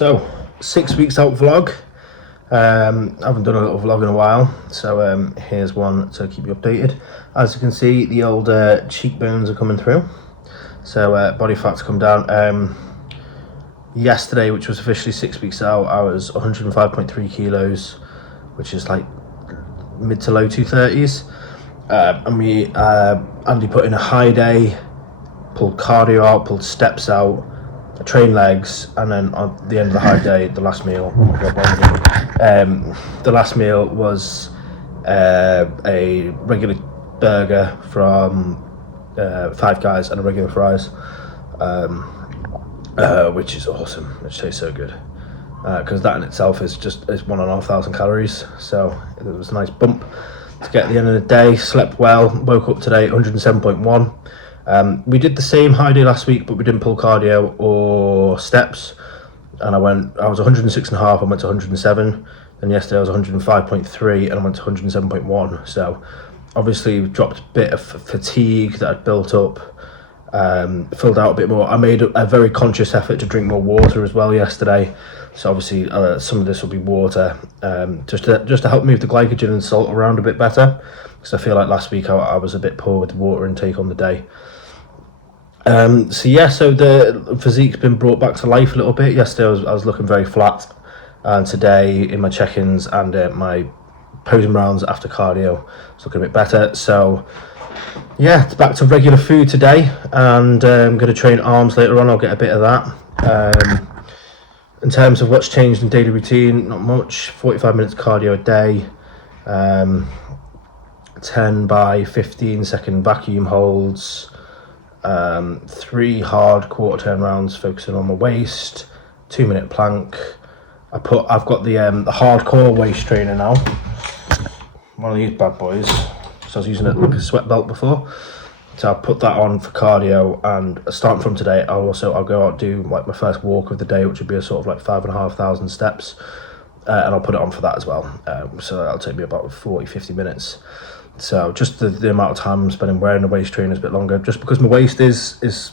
So, 6 weeks out vlog. I haven't done a little vlog in a while, so here's one to keep you updated. As you can see, the old cheekbones are coming through, so body fat's come down. Yesterday, which was officially 6 weeks out, I was 105.3 kilos, which is like mid to low 230s. And Andy put in a high day, pulled cardio out, pulled steps out, train legs, and then on the end of the high day, the last meal, was a regular burger from Five Guys and a regular fries, which is awesome. Which tastes so good, because that in itself is 1,500 calories. So it was a nice bump to get at the end of the day. Slept well, woke up today 107.1. We did the same high day last week, but we didn't pull cardio or steps. And I was 106.5, I went to 107. Then yesterday I was 105.3 and I went to 107.1. So obviously dropped a bit of fatigue that I'd built up, filled out a bit more. I made a very conscious effort to drink more water as well yesterday. So obviously some of this will be water, just to help move the glycogen and salt around a bit better. Because I feel like last week I was a bit poor with the water intake on the day. So the physique's been brought back to life a little bit. Yesterday I was looking very flat, and today in my check-ins and my posing rounds after cardio, it's looking a bit better. So yeah, it's back to regular food today, and I'm going to train arms later on. I'll get a bit of that. In terms of what's changed in daily routine, not much. 45 minutes cardio a day, 10 by 15 second vacuum holds, 3 hard quarter turn rounds focusing on my waist, 2-minute plank. I've got the hardcore waist trainer now, one of these bad boys. So I was using it like a sweat belt before, so I'll put that on for cardio. And starting from today, I'll go out and do like my first walk of the day, which would be a sort of like 5,500 steps, and I'll put it on for that as well. So that'll take me about 40-50 minutes. So just the amount of time I'm spending wearing the waist trainer is a bit longer, just because my waist is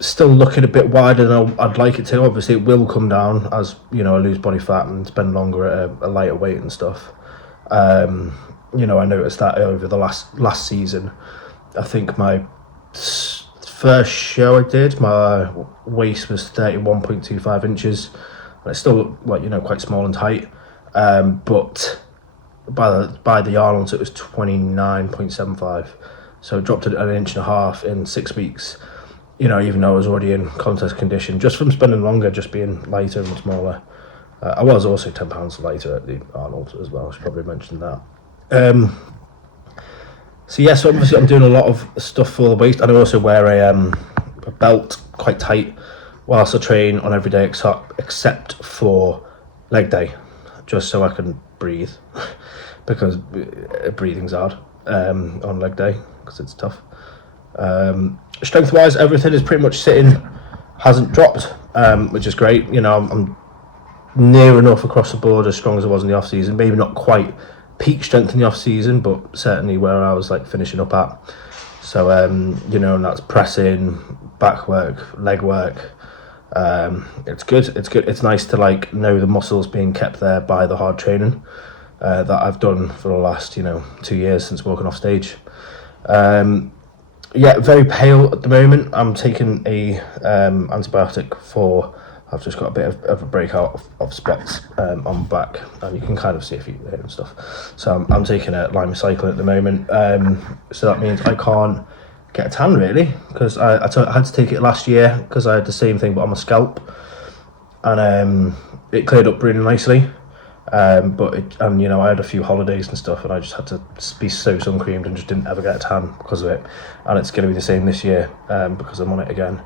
still looking a bit wider than I'd like it to. Obviously it will come down as, you know, I lose body fat and spend longer at a lighter weight and stuff. You know, I noticed that over the last season. I think my first show I did, my waist was 31.25 inches, and it's still, like, you know, quite small and tight, but by the Arnold's it was 29.75, so it dropped an inch and a half in 6 weeks. You know, even though I was already in contest condition, just from spending longer, just being lighter and smaller. I was also 10 pounds lighter at the Arnold as well. I should probably mention that. So obviously I'm doing a lot of stuff for the waist, and I also wear a belt quite tight whilst I train on every day except for leg day, just so I can breathe, because breathing's hard on leg day because it's tough. Strength wise, everything is pretty much sitting, hasn't dropped, which is great. You know, I'm near enough across the board as strong as I was in the off season. Maybe not quite peak strength in the off season, but certainly where I was like finishing up at. So you know, and that's pressing, back work, leg work. It's good. It's nice to like know the muscles being kept there by the hard training that I've done for the last, you know, 2 years since walking off stage. Very pale at the moment. I'm taking a antibiotic for, I've just got a bit of a breakout of spots on my back, and you can kind of see a few there and stuff. So I'm taking a limecycline at the moment. So that means I can't get a tan really, because I had to take it last year because I had the same thing but on my scalp, and it cleared up really nicely. And you know, I had a few holidays and stuff, and I just had to be so sun creamed and just didn't ever get a tan because of it. And it's going to be the same this year because I'm on it again.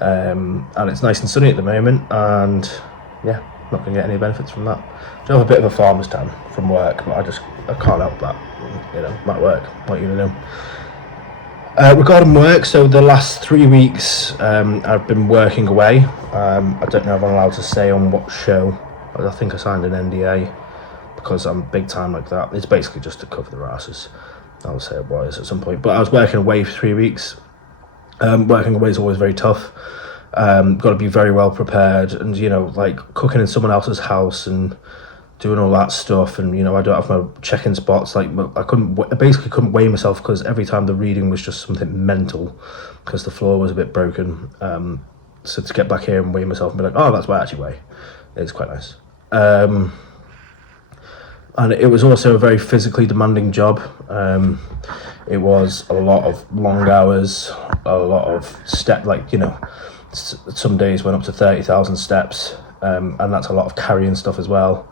And it's nice and sunny at the moment, and yeah, not going to get any benefits from that. I have a bit of a farmer's tan from work, but I can't help that. You know, might work. What are you going to do? Regarding work, so the last 3 weeks I've been working away. I don't know if I'm allowed to say on what show. I think I signed an NDA because I'm big time like that. It's basically just to cover their asses. I'll say it was at some point. But I was working away for 3 weeks. Working away is always very tough. Got to be very well prepared, and like cooking in someone else's house and doing all that stuff. And I don't have my check-in spots. Like I basically couldn't weigh myself because every time the reading was just something mental because the floor was a bit broken. So to get back here and weigh myself and be like, oh, that's what I actually weigh, it's quite nice. And it was also a very physically demanding job. It was a lot of long hours, a lot of some days went up to 30,000 steps, and that's a lot of carrying stuff as well.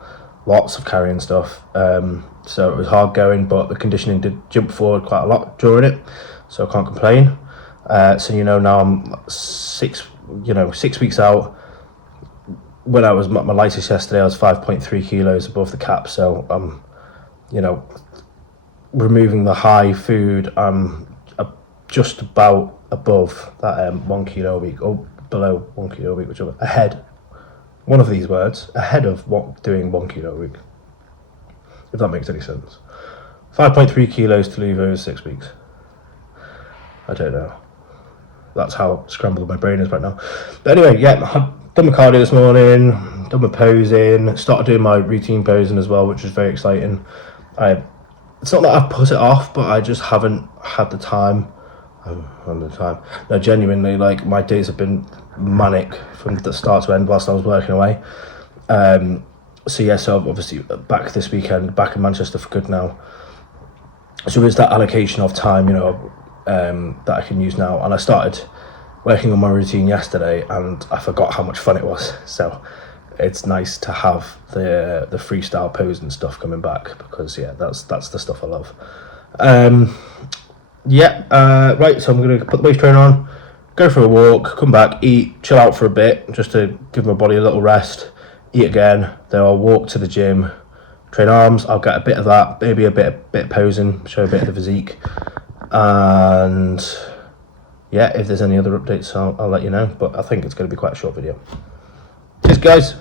Lots of carrying stuff. So it was hard going, but the conditioning did jump forward quite a lot during it, so I can't complain. So now I'm 6 weeks out. When I was my lightest yesterday, I was 5.3 kilos above the cap. So I'm, removing the high food, I'm just about above that 1 kilo a week, or below 1 kilo a week, whichever. Ahead, one of these words, ahead of doing 1 kilo a week, if that makes any sense. 5.3 kilos to leave over 6 weeks. I don't know. That's how scrambled my brain is right now. But anyway, yeah, I've done my cardio this morning, done my posing, started doing my routine posing as well, which is very exciting. It's not that I've put it off, but I just haven't had the time. No, genuinely, like my days have been manic from the start to end whilst I was working away. So obviously back this weekend, back in Manchester for good now. So there's that allocation of time, that I can use now. And I started working on my routine yesterday, and I forgot how much fun it was. So it's nice to have the freestyle pose and stuff coming back, because that's the stuff I love. Right, so I'm gonna put the waist trainer on, go for a walk, come back, eat, chill out for a bit, just to give my body a little rest, eat again, then I'll walk to the gym, train arms. I'll get a bit of that, maybe a bit of posing, show a bit of the physique, and yeah, if there's any other updates, I'll let you know, but I think it's going to be quite a short video. Cheers, guys.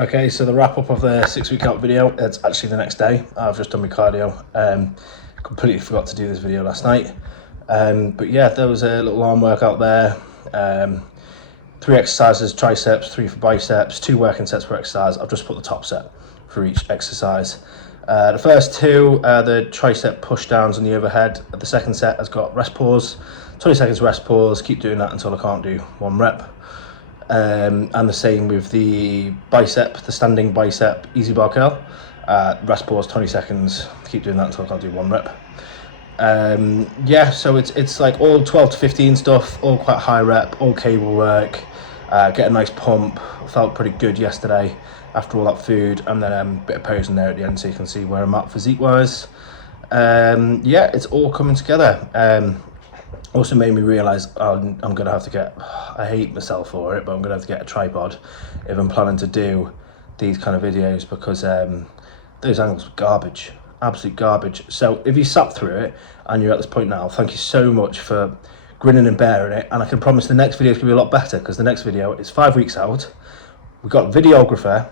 Okay, so the wrap up of the 6-week out video, it's actually the next day. I've just done my cardio. Completely forgot to do this video last night. But yeah, there was a little arm workout there. 3 exercises, triceps, 3 for biceps, 2 working sets per exercise. I've just put the top set for each exercise. The first 2, the tricep push downs on the overhead. The second set has got rest pause, 20 seconds rest pause. Keep doing that until I can't do 1 rep. And the same with the bicep, the standing bicep easy bar curl. Rest pause 20 seconds. Keep doing that until I can't do 1 rep. Yeah, so it's like all 12 to 15 stuff, all quite high rep, all cable work. Get a nice pump. Felt pretty good yesterday after all that food, and then a bit of posing there at the end so you can see where I'm at physique wise. Yeah, it's all coming together. Also made me realise I'm going to have to get, I hate myself for it, but I'm going to have to get a tripod if I'm planning to do these kind of videos, because those angles were garbage, absolute garbage. So if you sat through it and you're at this point now, thank you so much for grinning and bearing it, and I can promise the next video is going to be a lot better, because the next video is 5 weeks out. We've got a videographer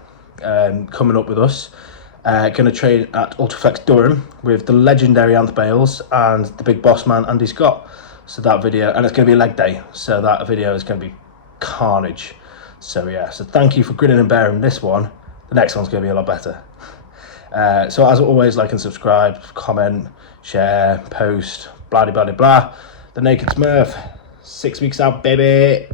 coming up with us, going to train at Ultraflex Durham with the legendary Anth Bales and the big boss man Andy Scott. So that video, and it's going to be a leg day, so that video is going to be carnage. So yeah, so thank you for grinning and bearing this one. The next one's going to be a lot better. So as always, like and subscribe, comment, share, post, blah blah blah blah. The Naked Smurf, 6 weeks out, baby.